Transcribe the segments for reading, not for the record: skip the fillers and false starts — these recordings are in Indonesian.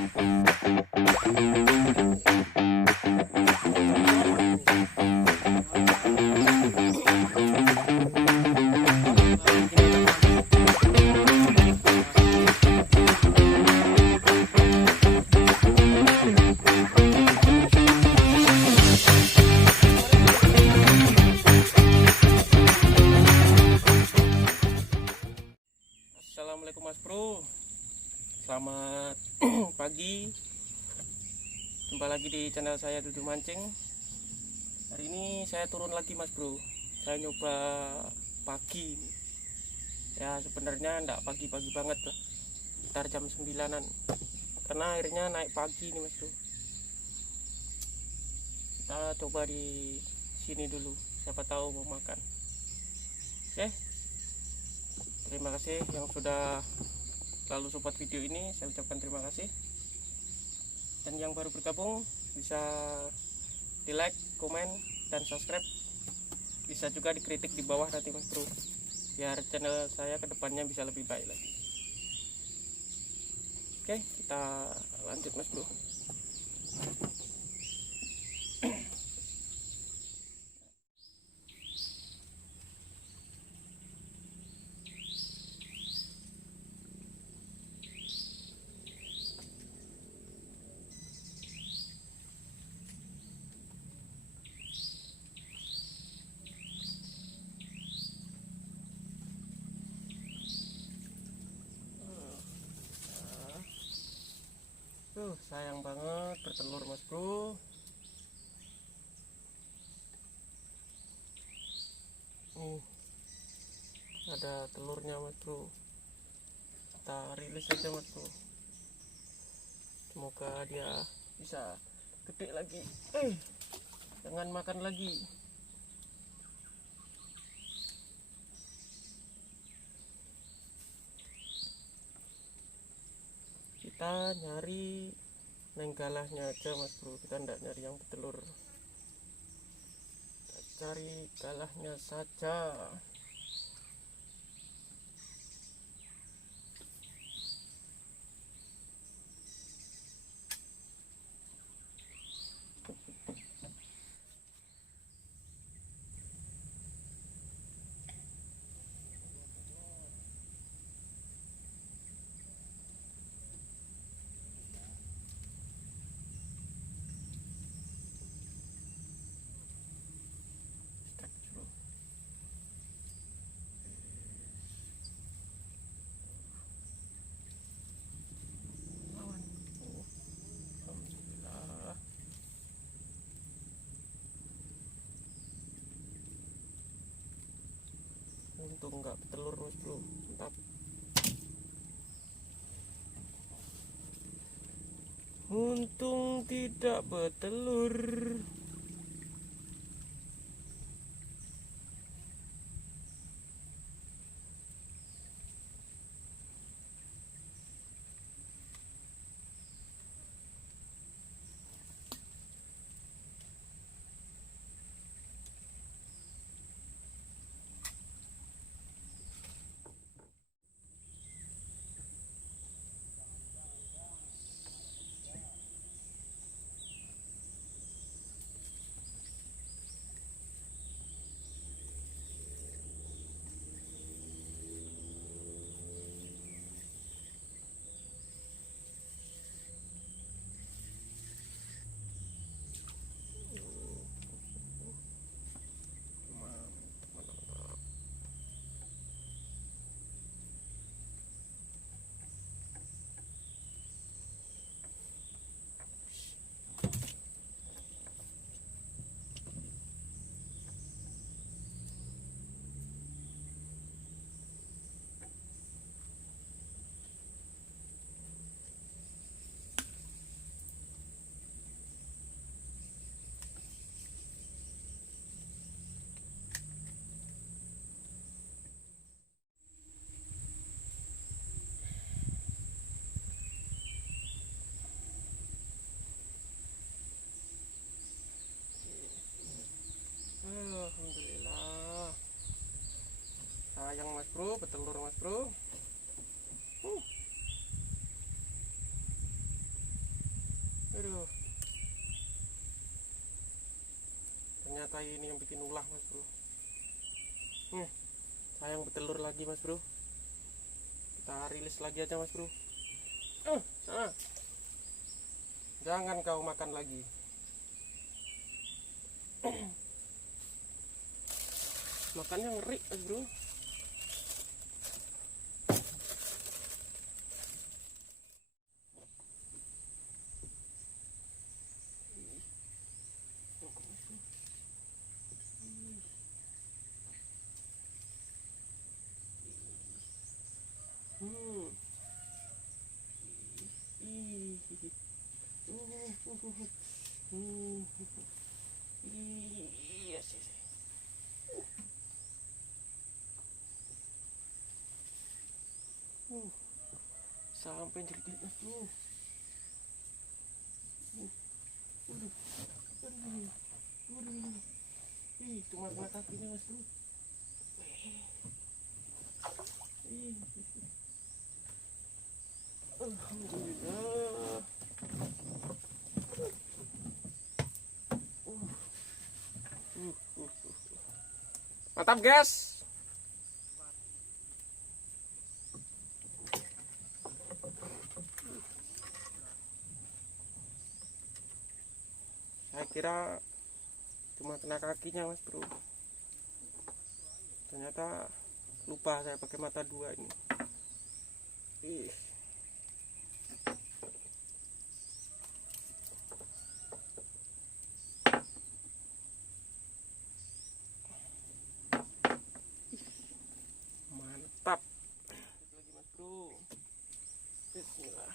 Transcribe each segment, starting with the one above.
Assalamualaikum Mas Bro, selamat pagi. Jumpa lagi di channel saya Dudu Mancing. Hari ini saya turun lagi Mas Bro. Saya nyoba pagi. Ya sebenarnya enggak pagi-pagi banget lah, sekitar jam 9-an. Karena airnya naik pagi nih Mas Bro. Kita coba di sini dulu, siapa tahu mau makan. Oke. Terima kasih yang sudah selalu support video ini, saya ucapkan terima kasih. Dan yang baru bergabung bisa di like, komen, dan subscribe. Bisa juga dikritik di bawah nanti Mas Bro, biar channel saya kedepannya bisa lebih baik lagi. Oke, kita lanjut Mas Bro. Sayang banget bertelur Mas Bro. Nih, ada telurnya Mas Bro. Kita rilis aja Mas Bro. Semoga dia bisa gede lagi. Jangan makan lagi. Kita nyari nenggalahnya aja Mas Bro, kita enggak nyari yang bertelur. Kita cari galahnya saja. Untung nggak bertelur Mas Bro, mantap. Untung tidak bertelur. Alhamdulillah. Sayang Mas Bro, bertelur Mas Bro. saya ini yang bikin ulah mas bro. Sayang bertelur lagi mas bro. Kita rilis lagi aja mas bro. Sana. Jangan kau makan lagi. Makannya ngeri mas bro. Yes. Sampai jadi mas bro. Cuma mata ini mas bro. Alhamdulillah. Mantap guys. Saya kira cuma kena kakinya mas bro, ternyata lupa saya pakai mata dua ini. Mantap lagi mas bro. Bismillah.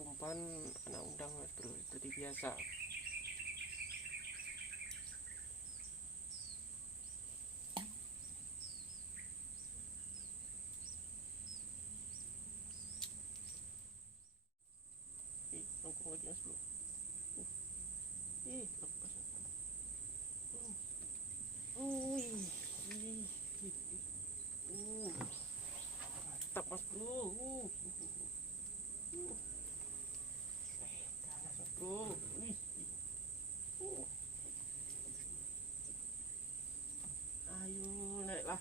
Umpan anak udang mas bro, seperti biasa. Nongkrong lagi mas bro. Lepas. Mantap mas bro. Ganas mas bro. Ayo naiklah.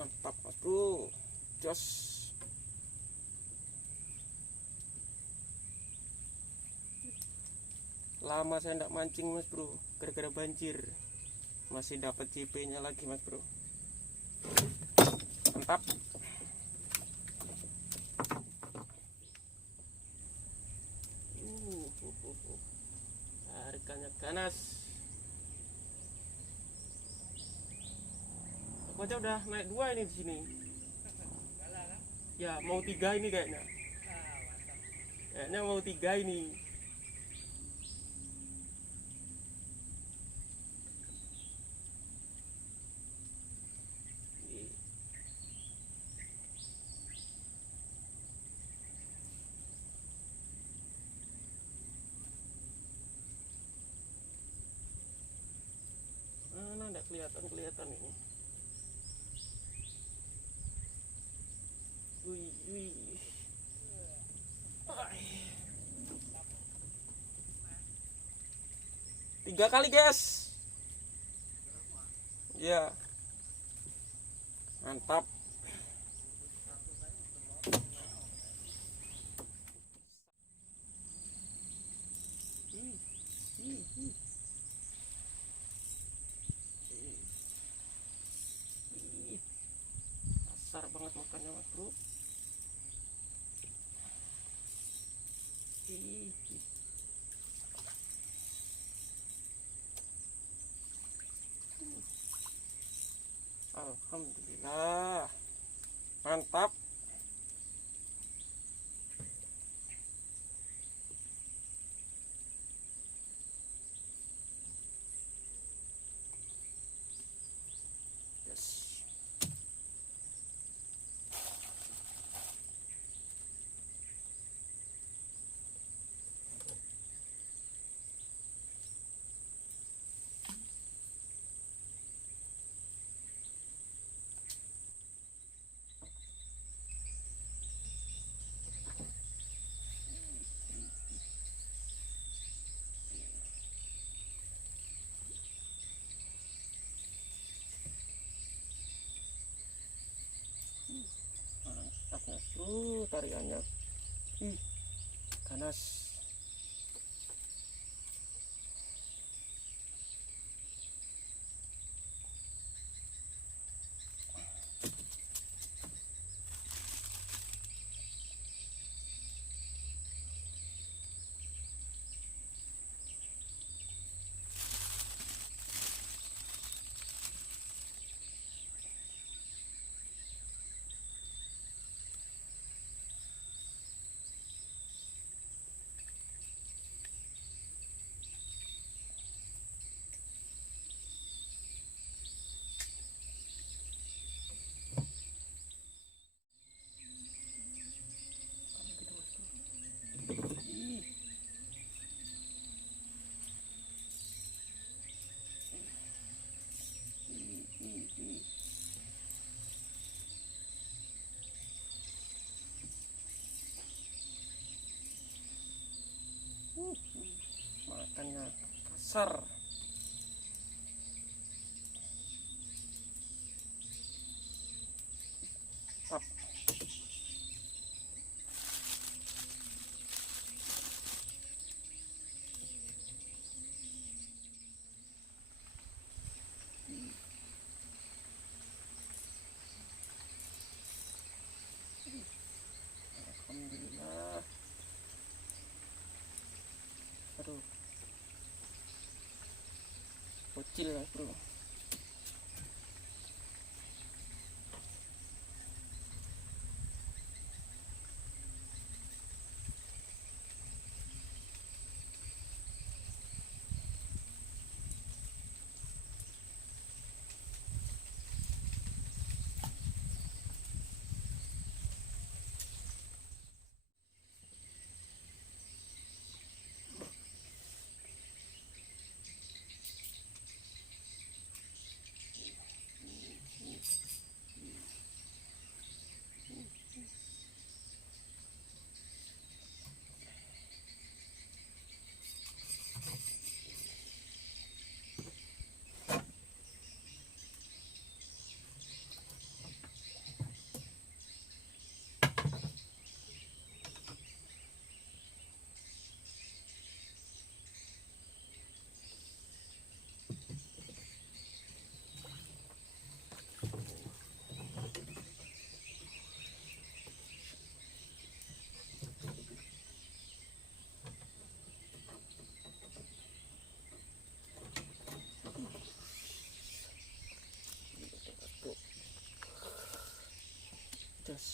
Mantap mas bro, jos. Lama saya tidak mancing mas bro, gara-gara banjir. Masih dapat CP nya lagi mas bro. Mantap. Tarikannya ganas. Aku aja udah naik 2 ini di sini. Ya mau 3 ini kayaknya. Kayaknya mau 3 ini. Mana enggak kelihatan ini. Wih. 3 kali guys. Ya. Mantap. besar banget makannya mas bro. Alhamdulillah, mantap. Yes. Mantap mas bro, tariannya ganas. Makannya kasar. Tap. Alhamdulillah. Aduh, bocil lah bro. Yes.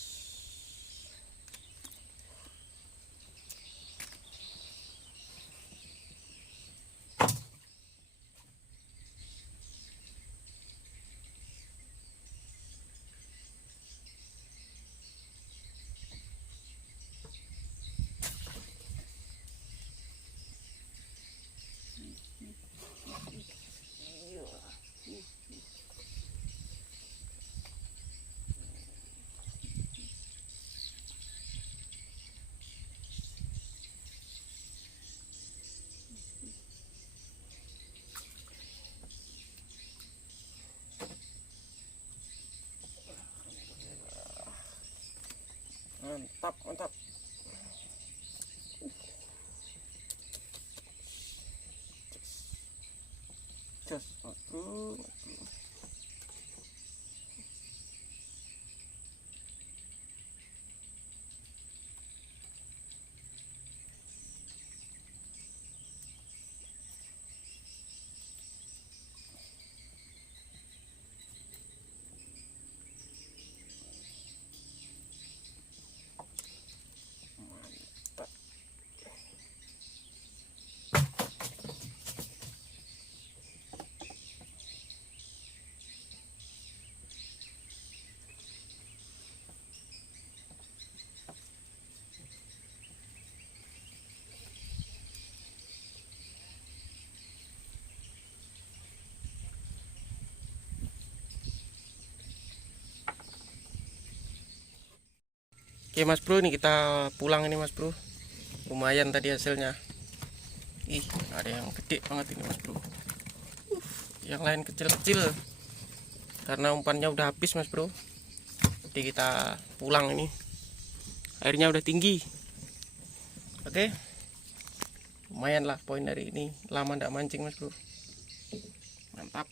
Mantap, mantap. Just, Oke Mas Bro, ini kita pulang ini Mas Bro. Lumayan tadi hasilnya. Ih, ada yang gede banget ini Mas Bro. Yang lain kecil-kecil. Karena umpannya udah habis Mas Bro. Jadi kita pulang ini. Airnya udah tinggi. Oke. Lumayan lah poin dari ini. Lama ndak mancing Mas Bro. Mantap.